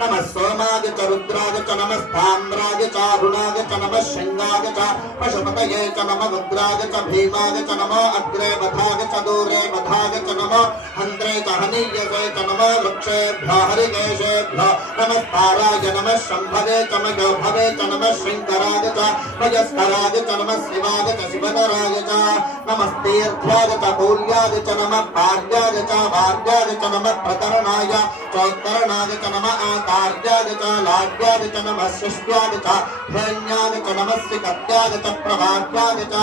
नमः सोमाय च रुद्राय च नमस्ताम्राय च अरुणाय च नमः शृंगाय च पशुपतये च नमः रुद्राय च भीमाय च नमः अग्रे वधाय च दूरे वधाय च नमः हन्त्रे च हनीयसे च नमः वृक्षेभ्यः हरिकेशेभ्यः नमस्काराय नमः शम्भवे च मयोभवे च नमः श्रृङ्कराय च वयस्कराय च नमः शिवाय च शिवधराय च नमस्तीर्थ्याय च पूल्याय च नमः पार्याय च भार्याय च नमः प्रकरणाय चोत्तरणाय च नमः आकार्याय च लाड्याय च नमः शिष्याय च धन्याय च नमः सिकत्याय च प्रभाव्याय च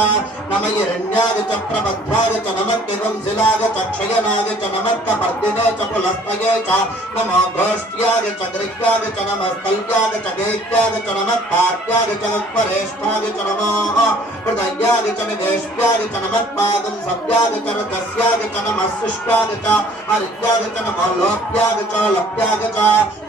नमः हिरण्याय च प्रबद्धाय च नमः किगुंसिलाय च क्षयनाय च नमः कपर्दिने च पुलस्तये च नमो घोष्ट्याय च गृह्याय च नमः स्थल्याय च गेह्याय च नमः पाट्याय च वरेष्ठाय च नमः हृदयाय च निवेश्याय च नमः पादंसव्याय च रजस्याय च नमः शिष्टाय च हरिद्याय च नमः लोप्याय च लप्याय च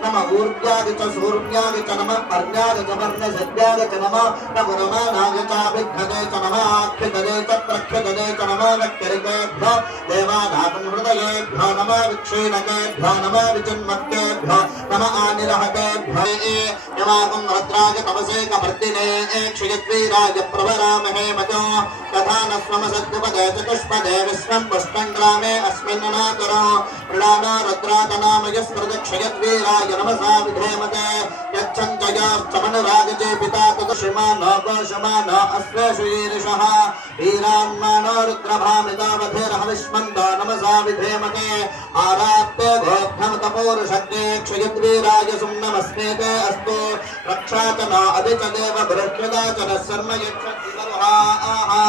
नमः ऊर्ध्याय च सूर्याय च नमः पर्याय च वर्णसद्याय च नमः नमोरमानाय च विघ्नते च नमः आख्यतरे च प्रख्यतरे च नमः वक्यरिकेभ्यो देवानागं हृदयेभ्यो नमः विक्षीणकेभ्यो नमः विचिन्मत्तेभ्यो नमः आनिरहतेभ्यो नमागं रुद्राय तमसे कपर्दिने क्षयद्वीराय प्रवरामहे मजो तथा न स्वमसद्युपदे चतुष्पदे विश्वं पुष्पं ग्रामे अस्मिन् नातरो प्रणानो रुद्रातनामयस्कृतक्षयद्वीराय नमसा विधेमते यच्छञ्चयाश्चमनुरागजे पिता तदुषिमानो गोषमानो अश्वेषु ईरिषः वीरान्मानो रुद्रभामितावधिर्हविष्मन्दो नमसा विधेमते आरात्ते गोघ्नमतपूरुषज्ञे क्षयद्वीराय सुम्नमस्मेते अस्तु रक्षाच न अधिच देव बृहस्पदा च न शर्म यच्छद्विवरुहा आहा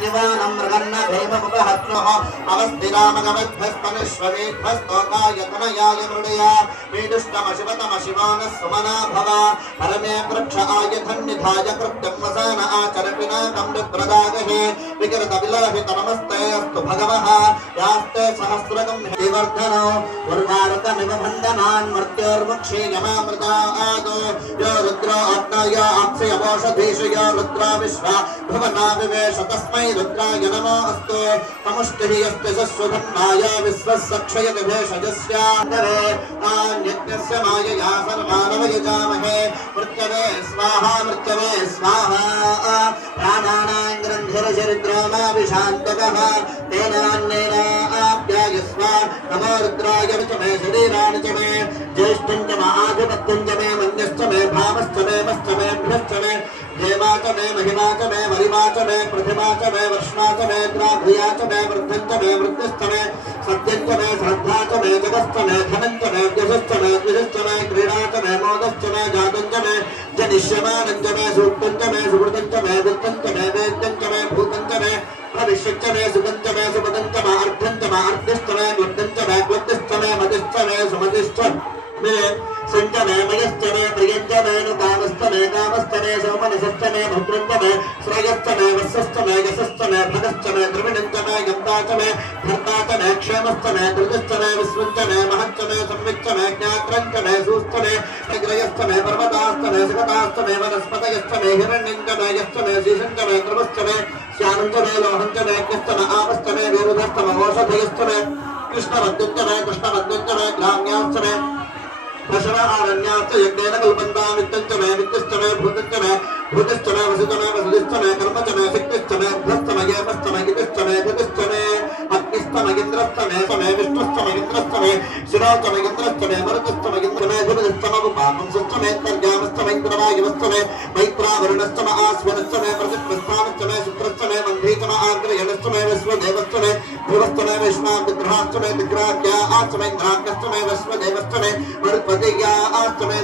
निवानं मृगन्न भैममुपहत्नः अवस्थिरामगमध्वस्तनिष्वमेध्वस्तोकायतनयाय मृडया मीदुष्टमशिवतमशिवानः सुमना भव परमे वृक्ष आयधन्निधाय कृत्यं वसान आचर पिनाकं विप्रदागहे विकृतविलोहितनमस्ते अस्तु भगवः यास्ते सहस्रकं हिवर्धनो उर्वारुकमिव बन्धनान् मृत्योर्मुक्षीयमामृतादो यो रुद्रो अग्नय अक्षयवोषधीषु यो रुद्रा विश्वा भुवना विवेश तस्मै रुद्राय नमो अस्तु तमुष्टिः यस्य शश्वधन्माय विश्वस्य क्षयति भेषजस्यान्तरे तान्यज्ञस्य मायया सर्वानवयजामहे मृत्यवे स्वाहा प्राणानां ग्रन्थिरचरिद्रामाभिशान्तकः तेन अन्नेन आप्यायस्व नमो रुद्राय च मे शरीराणि च मे ज्येष्ठं च महाधिपत्यं च मे मन्यश्च मे भावश्च मे मश्च मे भ्यश्च मे देवा च मे महिमा च मे वरिमा च मे प्रतिमा च मे वर्ष्मा च मे द्राभ्रिया च मे वृद्धं च मे वृद्धिश्च मे सत्यं च मे श्रद्धा च मे जगश्च मे धनं च मे द्विषश्च मे द्विषश्च मे क्रीडा च मे मोदश्च मे जातं च मे जनिष्यमानं च मे सूक्तं च मे सुकृतं च मे वित्तं च मे वेद्यं च मे भूतं च मे भविष्यच्च मे सुखं च मे सुपदं च मे अर्थं च मे अर्थिश्च मे क्लुप्तं च मे क्लुप्तिश्च मे मतिश्च मे सुमतिश्च मे संच मे मयश्च मे प्रियञ्च मे नुकामश्च मे कामश्च मे सौमनसश्च मे भद्रञ्च मे श्रेयश्च मे वत्सश्च मे यशश्च मे भगश्च मे द्रविणञ्च मे गन्ता च मे भर्ता च मे क्षेमश्च मे धृतिश्च मे विश्वञ्च मे महच्च मे संविच्च मे ज्ञात्रञ्च मे सूश्च मे ग्रयश्च मे पर्वताश्च मे सुगताश्च मे वनस्पतयश्च मे हिरण्यञ्च मे यश्च मे शीशञ्च मे द्रवश्च मे श्यामञ्च मे लोहञ्च मे यश्च मे आपश्च मे विरुधश्च मे औषधयश्च मे कृष्णवद्युञ्च मे ग्राम्याश्च मे पशव आरण्याश्च यज्ञेन कल्पन्तां वित्तञ्च मे वित्तिश्च मे भूतिश्च मे वसुश्च मे वसुदिश्च मे कर्म च मे शक्तिश्च मे ध्वश्च मे येमश्च मे गितिश्च मे गतिश्च मे अग्निश्च मे इन्द्रश्च मे विष्णुश्च मे इन्द्रश्च मे शिरो च मे इन्द्रश्च मे मरुतश्च मे इन्द्र मे धुमश्च मे उपापुंसश्च मे तर्यामश्च मे इन्द्रवायुवश्च मे मैत्रावरुणश्च मे आश्विनश्च मे प्रतिष्ठानश्च मे शुक्रश्च मे मन्धीश्च मे आग्रयणश्च मे विश्वदेवश्च मे ध्रुवश्च मे विश्वामित्राश्च मे दिग्राज्ञाश्च मे इन्द्राग्नश्च मे विश्वदेवश्च मे मरुत्पतिज्ञाश्च मे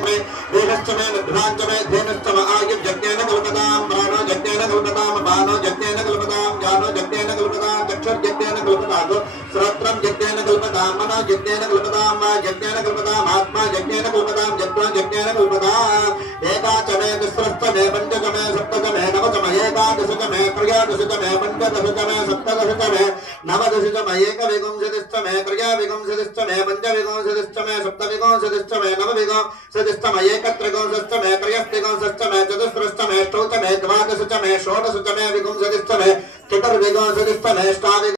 वेदश्च मे विभ्राञ्च मे धेनुश्च मे आयुर्यज्ञेन कल्पतां प्राणो यज्ञेन कल्पतां बाणो यज्ञेन कल्पतां ज्ञानो यज्ञेन कल्पतां चक्षुर्यज्ञेन कल्पतां श्रोत्रं यज्ञेन कल्पतां मनो यज्ञेन कल्पतां यज्ञेन कल्पतां आत्मा यज्ञेन कल्पतां यज्ञो यज्ञेन कल्पतां एकाच मे तिस्रश्च मे पञ्चच मे सप्तच मे नवच मे एकादश च मे त्रयोदश च मे पञ्चदश च मे सप्तदश च मे नवदश च मे एकविंशतिश्च मे त्रयोविंशतिश्च मे पञ्चविंशतिश्च मे सप्तविंशतिश्च मे नवविंशतिश्च मे एकत्रिंशतिश्च मे त्रयस्त्रिंशतिश्च मे चतुस्रश्च मे अष्टौ च मे द्वादश च मे षोडश च मे विंशतिश्च मे चतुर्विंशतिश्च मे अष्टाविंशतिश्च